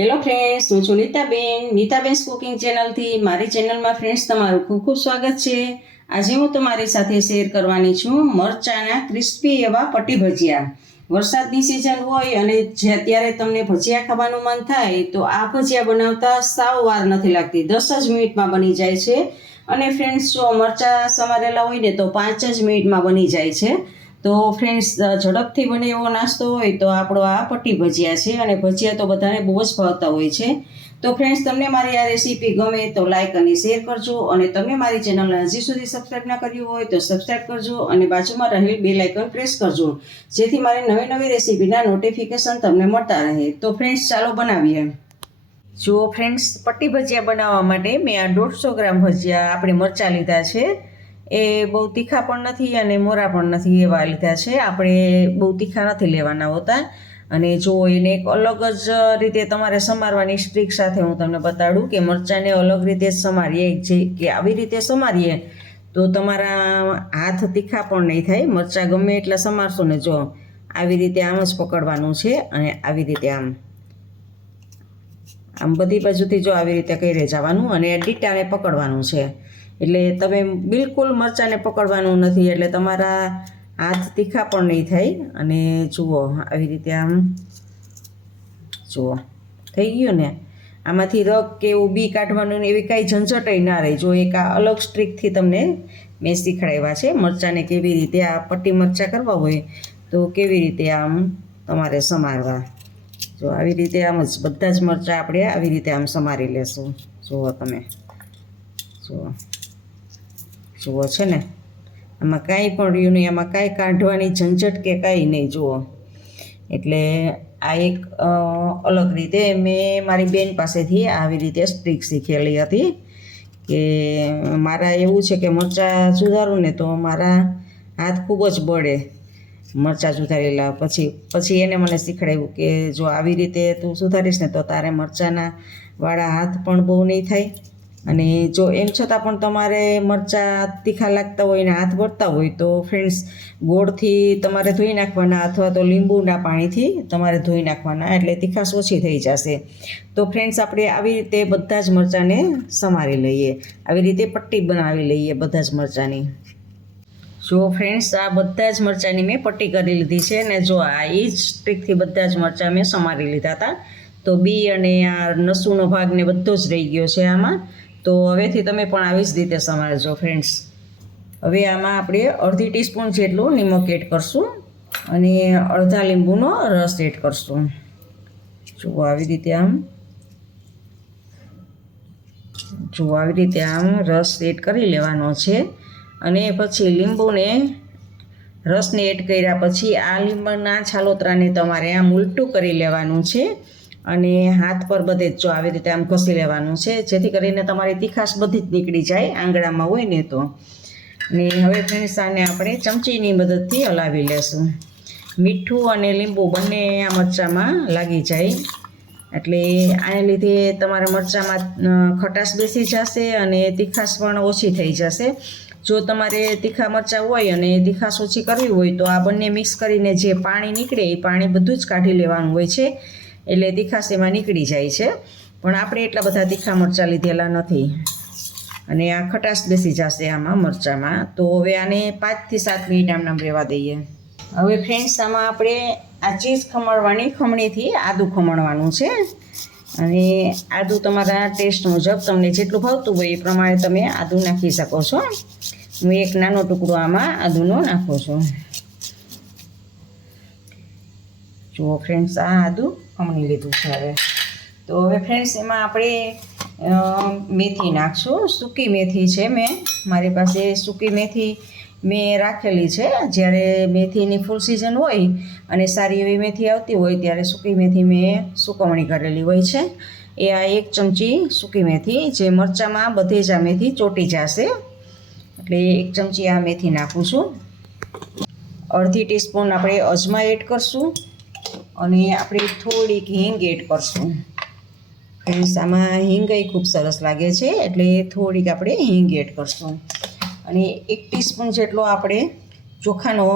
Hello friends હું છું Nitaben. નીતાબેન્સ cooking ચેનલથી મારી ચેનલમાં ફ્રેન્ડ્સ તમારું ખૂબ ખૂબ સ્વાગત છે. આજે હું તમારી સાથે શેર કરવાની છું મરચાના ક્રિસ્પી એવા પટ્ટી ભજીયા. વરસાદની સિઝન હોય અને જે અત્યારે તમને ભજીયા ખાવાનું મન થાય તો આ ભજીયા બનાવતા સાવ વાર નથી લાગતી. દસ જ મિનિટમાં બની જાય છે. અને ફ્રેન્ડ્સ જો મરચાં સમારેલા હોય ને તો પાંચ જ મિનિટમાં બની જાય છે. તો ફ્રેન્ડ્સ ઝડપથી બને એવો નાસ્તો હોય તો આપણો આ પટ્ટી ભજીયા છે અને ભજીયા તો બધાને બહુ જ ભાવતા હોય છે. તો ફ્રેન્ડ્સ તમને મારી આ રેસીપી ગમે તો લાઇક અને શેર કરજો અને તમે મારી ચેનલને હજી સુધી સબસ્ક્રાઇબ ના કર્યું હોય તો સબસ્ક્રાઇબ કરજો અને બાજુમાં રહેલ બે લાઇકન પ્રેસ કરજો. જેથી મારી નવી નવી રેસીપીના નોટિફિકેશન તમને મળતા રહે. તો ફ્રેન્ડ્સ ચાલો બનાવીએ. જુઓ ફ્રેન્ડ્સ પટ્ટી ભજીયા બનાવવા માટે મેં આ દોઢસો ગ્રામ ભજીયા આપણે મરચાં લીધા છે. એ બહુ તીખા પણ નથી અને મોરા પણ નથી એવા લીધા છે. આપણે બહુ તીખા નથી લેવાના હોતા. અને જો એને એક અલગ જ રીતે તમારે સમારવાની સ્ટ્રીક સાથે હું તમને બતાડું કે મરચાંને અલગ રીતે સમારીએ, જે કે આવી રીતે સમારીએ, તો તમારા હાથ તીખા પણ નહીં થાય. મરચાં ગમે એટલા સમારશો ને જો આવી રીતે આમ જ પકડવાનું છે અને આવી રીતે આમ. આમ બધી બાજુથી જો આવી રીતે કરી જવાનું અને ડીટાને પકડવાનું છે. એટલે તમે બિલકુલ મરચાંને પકડવાનું નથી, એટલે તમારા હાથ તીખા પણ નહીં થાય. અને જુઓ, આવી રીતે આમ, જુઓ, થઈ ગયું ને? આમાંથી રગ કે એવું બી કાઢવાનું એવી કાંઈ ઝંઝટય ના રહે. જો એક આ અલગ સ્ટ્રીકથી તમને મેં શીખડાવ્યા છે, મરચાંને કેવી રીતે આ પટ્ટી મરચાં કરવા હોય, તો કેવી રીતે આમ તમારે સમારવા. જો આવી રીતે આમ જ બધા જ મરચાં આપણે આવી રીતે આમ સમારી લેશું. જુઓ તમે. જુઓ. જુઓ છે ને. આમાં કાંઈ પણ રહ્યું નહીં, આમાં કાંઈ કાઢવાની ઝંઝટ કે કાંઈ નહીં, જુઓ. એટલે આ એક અલગ રીતે મેં મારી બેન પાસેથી આવી રીતે સ્ટ્રીક શીખેલી હતી કે મારા એવું છે કે મરચાં સુધારું ને તો મારા હાથ ખૂબ જ બળે મરચાં સુધારેલા. પછી પછી એને મને શીખડાવ્યું કે જો આવી રીતે તું સુધારીશ ને તો તારે મરચાંના વાળા હાથ પણ બહુ નહીં થાય. અને જો એમ છતાં પણ તમારે મરચાં તીખા લાગતા હોય ને હાથ વળતા હોય તો ફ્રેન્ડ્સ ગોળથી તમારે ધોઈ નાખવાના અથવા તો લીંબુના પાણીથી તમારે ધોઈ નાખવાના, એટલે તીખાશ ઓછી થઈ જશે. તો ફ્રેન્ડ્સ આપણે આવી રીતે બધા જ મરચાંને સમારી લઈએ. આવી રીતે પટ્ટી બનાવી લઈએ બધા જ મરચાંની. જો ફ્રેન્ડ્સ આ બધા જ મરચાંની મેં પટ્ટી કરી લીધી છે ને જો આ એ જ સ્ટ્રીકથી બધા જ મરચાં મેં સમારી લીધા હતા. તો બી અને આ નસુનો ભાગ ને બધો જ રહી ગયો છે આમાં. તો હવેથી તમે પણ આવી જ રીતે સમારજો ફ્રેન્ડ્સ હવે આમાં આપણે અડધી ટીસ્પૂન જેટલું નિમક એડ કરશું અને અડધા લીંબુનો રસ એડ કરશું. જુઓ આવી રીતે આમ. જુઓ આવી રીતે આમ રસ એડ કરી લેવાનો છે. અને પછી લીંબુને રસને એડ કર્યા પછી આ લીંબુના છાલોતરાને તમારે આમ ઉલટું કરી લેવાનું છે. અને હાથ પર બધે જ જો આવી રીતે આમ ઘસી લેવાનું છે, જેથી કરીને તમારી તીખાશ બધી જ નીકળી જાય આંગળામાં હોય ને તો. ને હવે ફ્રેન્ડ્સ, આને આપણે ચમચીની મદદથી હલાવી લેશું. મીઠું અને લીંબુ બંને આ મરચાંમાં લાગી જાય. એટલે આને લીધે તમારા મરચાંમાં ખટાશ બેસી જશે અને તીખાશ પણ ઓછી થઈ જશે. જો તમારે તીખા મરચાં હોય અને તીખાશ ઓછી કરવી હોય તો આ બંને મિક્સ કરીને જે પાણી નીકળે એ પાણી બધું જ કાઢી લેવાનું હોય છે. એટલે તીખાશ એમાં નીકળી જાય છે. પણ આપણે એટલા બધા તીખા મરચાં લીધેલા નથી. અને આ ખટાશ બેસી જશે આમાં મરચાંમાં. તો હવે આને પાંચથી સાત મિનિટ આમ રહેવા દઈએ. હવે ફ્રેન્ડ્સ, આમાં આપણે આ ચીઝ ખમણવાની, ખમણીથી આદું ખમણવાનું છે. અને આદું તમારા ટેસ્ટ મુજબ તમને જેટલું ભાવતું હોય એ પ્રમાણે તમે આદું નાખી શકો છો. હું એક નાનો ટુકડો આમાં આદુનો નાખું છું. જુઓ ફ્રેન્ડ્સ, આ આદું ખમણી લીધું છે હવે. તો હવે ફ્રેન્ડ્સ એમાં આપણે મેથી નાખશું. સૂકી મેથી છે મેં. મારી પાસે સૂકી મેથી મેં રાખેલી છે. જ્યારે મેથીની ફૂલ સિઝન હોય અને સારી એવી મેથી આવતી હોય, ત્યારે સૂકી મેથી મેં સુકવણી કરેલી હોય છે. એ આ એક ચમચી સૂકી મેથી, જે મરચાંમાં બધે જ આ મેથી ચોટી જશે. એટલે એક ચમચી આ મેથી નાખું છું. અડધી ટીસ્પૂન આપણે અજમા એડ કરશું. અને આપણે થોડીક હિંગ એડ કરશું. ફ્રેન્ડ્સ, આમાં હિંગ ખૂબ સરસ લાગે છે, એટલે થોડીક આપણે હિંગ એડ કરશું. અને એક ટીસ્પૂન જેટલો આપણે ચોખાનો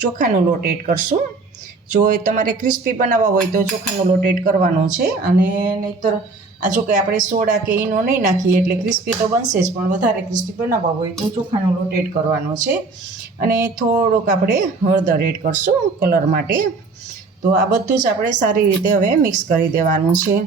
ચોખાનો લોટ એડ કરશું. જો તમારે ક્રિસ્પી બનાવવા હોય તો ચોખાનો લોટ એડ કરવાનો છે, અને નહીંતર આ જો કે આપણે સોડા કે ઈનો નહીં નાખીએ, એટલે ક્રિસ્પી તો બનશે જ, પણ વધારે ક્રિસ્પી બનાવવા હોય તો ચોખાનો લોટ એડ કરવાનો છે. અને થોડોક આપણે હળદર એડ કરશું કલર માટે. તો આ બધું જ આપણે સારી રીતે હવે મિક્સ કરી દેવાનું છે.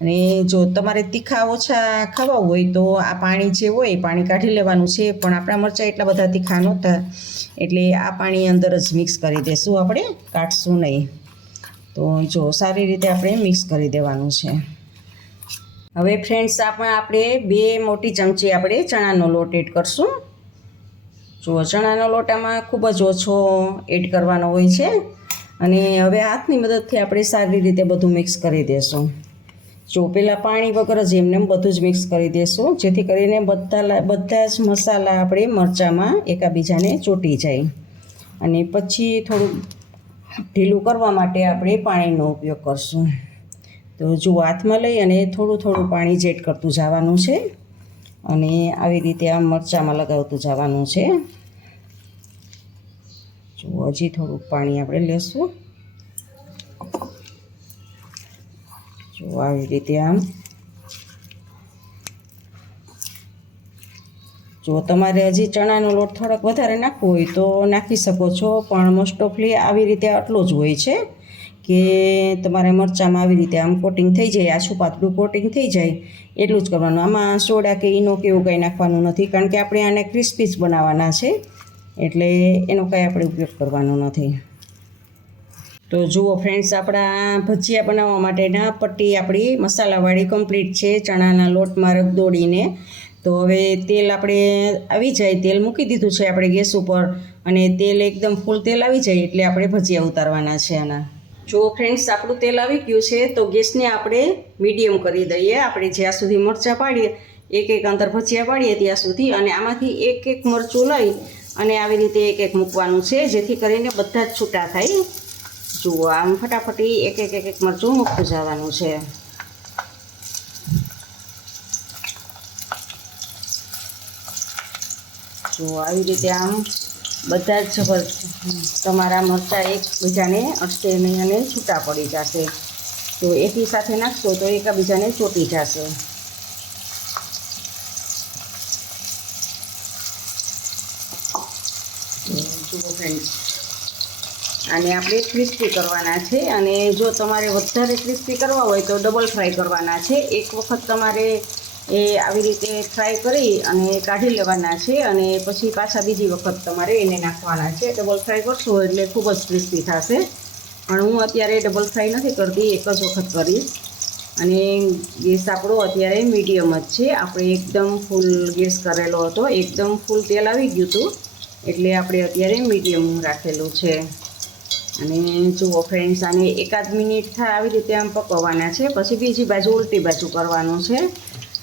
અને જો તમારે તીખા ઓછા ખાવા હોય તો આ પાણી જે હોય એ પાણી કાઢી લેવાનું છે. પણ આપણા મરચાં એટલા બધા તીખા નહોતા. એટલે આ પાણી અંદર જ મિક્સ કરી દેશું આપણે, કાઢશું નહીં. તો જો સારી રીતે આપણે મિક્સ કરી દેવાનું છે. હવે ફ્રેન્ડ્સ આપણે આપણે બે મોટી ચમચી આપણે ચણાનો લોટ એડ કરશું. જો ચણાનો લોટામાં ખૂબ જ ઓછો એડ કરવાનો હોય છે. અને હવે હાથની મદદથી આપણે સારી રીતે બધું મિક્સ કરી દેશું. ચોપેલા પાણી વગર જ એમને એમ બધું જ મિક્સ કરી દેશું, જેથી કરીને બધા બધા જ મસાલા આપણે મરચાંમાં એકાબીજાને ચોંટી જાય. અને પછી થોડું ઢીલું કરવા માટે આપણે પાણીનો ઉપયોગ કરશું. તો જો હાથમાં લઈ અને થોડું થોડું પાણી જેટ કરતું જવાનું છે. અને આવી રીતે આમ મરચાંમાં લગાવતું જવાનું છે. જુઓ, હજી થોડુંક પાણી આપણે લેશું. જો આવી રીતે આમ. જો તમારે હજી ચણાનો લોટ થોડોક વધારે નાખવો હોય તો નાખી શકો છો, પણ મોસ્ટ ઓફલી આવી રીતે આટલો જ હોય છે કે તમારે મરચાંમાં આવી રીતે આમ કોટિંગ થઈ જાય આછું પાતળું કોટિંગ થઈ જાય, એટલું જ કરવાનું. આમાં સોડા કે ઈનો કે એવું કંઈ નાખવાનું નથી, કારણ કે આપણે આને ક્રિસ્પી જ બનાવવાના છે. એટલે એનો કાંઈ આપણે ઉપયોગ કરવાનો નથી. તો જુઓ ફ્રેન્ડ્સ આપણા ભજીયા બનાવવા માટેના પટ્ટી આપણી મસાલાવાળી કમ્પ્લીટ છે. ચણાના લોટમાં રગદોડીને તો હવે તેલ આપણે આવી જાય, તેલ મૂકી દીધું છે આપણે ગેસ ઉપર અને તેલ એકદમ ફૂલ તેલ આવી જાય એટલે આપણે ભજીયા ઉતારવાના છે આના. જો ફ્રેન્ડ્સ આપણું તેલ આવી ગયું છે તો ગેસને આપણે મીડિયમ કરી દઈએ. આપણે જ્યાં સુધી મરચાં પાડીએ, એક એક અંતર ભજીયા પાડીએ ત્યાં સુધી અને આમાંથી એક એક મરચું લઈ અને આવી રીતે એક એક મૂકવાનું છે, જેથી કરીને બધા જ છૂટા થાય. જુઓ, આમ ફટાફટી એક એક એક એક મરચું મૂકતું જવાનું છે. જુઓ, આવી રીતે આમ બધા જ તમારા મરચાં એકબીજાને અટકે નહીં અને છૂટા પડી જશે. તો એકી સાથે નાખશો તો એકબીજાને ચોટી જશે તો જુઓ ફ્રેન્ડ્સ આને આપણે ક્રિસ્પી કરવાના છે અને જો તમારે વધારે ક્રિસ્પી કરવા હોય તો ડબલ ફ્રાય કરવાના છે. એક વખત તમારે એ આવી રીતે ફ્રાય કરી અને કાઢી લેવાના છે અને પછી પાછા બીજી વખત તમારે એને નાખવાના છે. ડબલ ફ્રાય કરશો એટલે ખૂબ જ ક્રિસ્પી થશે. પણ હું અત્યારે ડબલ ફ્રાય નથી કરતી, એક જ વખત કરીશ. અને ગેસ આપણો અત્યારે મીડિયમ જ છે. આપણે એકદમ ફૂલ ગેસ કરેલો હતો. એકદમ ફૂલ તેલ આવી ગયું હતું. એટલે આપણે અત્યારે મીડિયમ રાખેલું છે. અને જુઓ ફ્રેન્ડ્સ આને એકાદ મિનિટ થાય આવી રીતે આમ પકવવાના છે. પછી બીજી બાજુ, ઉલટી બાજુ કરવાનું છે.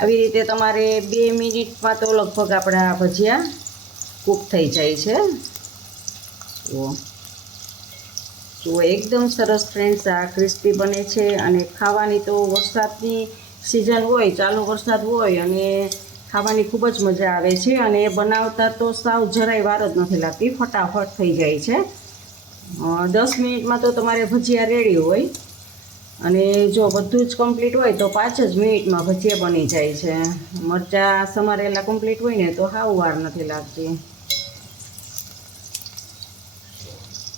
આવી રીતે તમારે બે મિનિટમાં તો લગભગ આપણા ભજીયા કૂક થઈ જાય છે. જુઓ. જુઓ, એકદમ સરસ ફ્રેન્ડ્સ આ ક્રિસ્પી બને છે. અને ખાવાની તો વરસાદની સિઝન હોય, ચાલુ વરસાદ હોય અને ખાવાની ખૂબ જ મજા આવે છે અને એ બનાવતા તો સાવ જરાય વાર જ નથી લાગતી, ફટાફટ થઈ જાય છે. દસ મિનિટમાં તો તમારે ભજીયા રેડી હોય અને જો બધું જ કમ્પ્લીટ હોય તો પાંચ જ મિનિટમાં ભજીયા બની જાય છે. મરચાં સમારેલા કમ્પ્લીટ હોય ને તો સાવ વાર નથી લાગતી.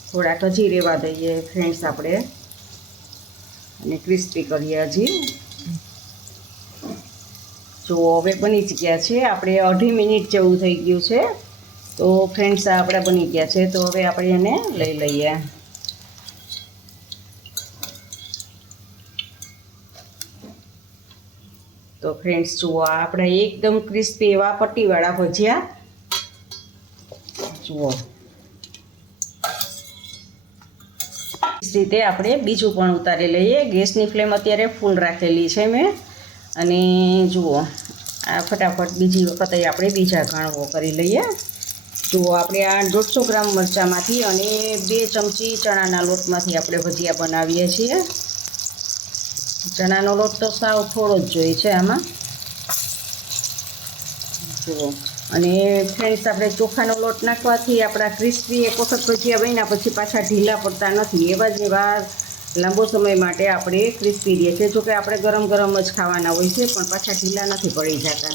થોડાક હજી રહેવા દઈએ ફ્રેન્ડ્સ આપણે. અને ક્રિસ્પી કરીએ હજી. જો હવે બની જ ગયા છે. આપણે અઢી મિનિટ જેવું થઈ ગયું છે. તો ફ્રેન્ડ્સ, આ આપણા બની ગયા છે. તો હવે આપણે એને લઈ લઈએ. તો ફ્રેન્ડ્સ, જુઓ આપણે એકદમ ક્રિસ્પી એવા પટ્ટીવાળા ભજીયા. જુઓ. રીતે આપણે બીજું પણ ઉતારી લઈએ. ગેસની ફ્લેમ અત્યારે ફૂલ રાખેલી છે મેં. અને જુઓ, આ ફટાફટ બીજી વખત આપણે બીજા ઘાણવો કરી લઈએ. જુઓ, આપણે આ દોઢસો ગ્રામ મરચાંમાંથી અને બે ચમચી ચણાના લોટમાંથી આપણે ભજીયા બનાવીએ છીએ. ચણાનો લોટ તો સાવ થોડો જ જોઈએ છે આમાં. જુઓ, અને ફ્રેન્ડ્સ આપણે ચોખાનો લોટ નાખવાથી આપણા ક્રિસ્પી એક વખત ભજીયા બન્યા પછી પાછા ઢીલા પડતા નથી. એવા જ એવા લાંબો સમય માટે આપણે ક્રિસ્પી રહીએ છીએ. જોકે આપણે ગરમ ગરમ જ ખાવાના હોય છે, પણ પાછા ઢીલા નથી પડી જતા.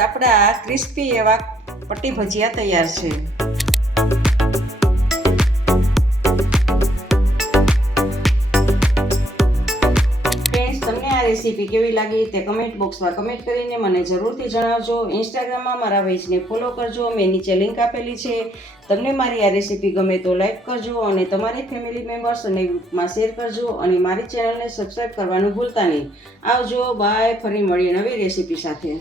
આપણા ક્રિસ્પી એવા પટ્ટી ભજીયા તૈયાર છે. રેસીપી કેવી લાગી તે કમેન્ટ બોક્સમાં કમેન્ટ કરીને મને જરૂરથી જણાવજો. ઇન્સ્ટાગ્રામમાં મારા પેજને ફોલો કરજો. મેં નીચે લિંક આપેલી છે. તમને મારી આ રેસીપી ગમે તો લાઈક કરજો અને તમારી ફેમિલી મેમ્બર્સ અને ગ્રુપમાં શેર કરજો અને મારી ચેનલને સબસ્ક્રાઈબ કરવાનું ભૂલતા નહીં. આવજો બાય ફરી મળીએ નવી રેસીપી સાથે.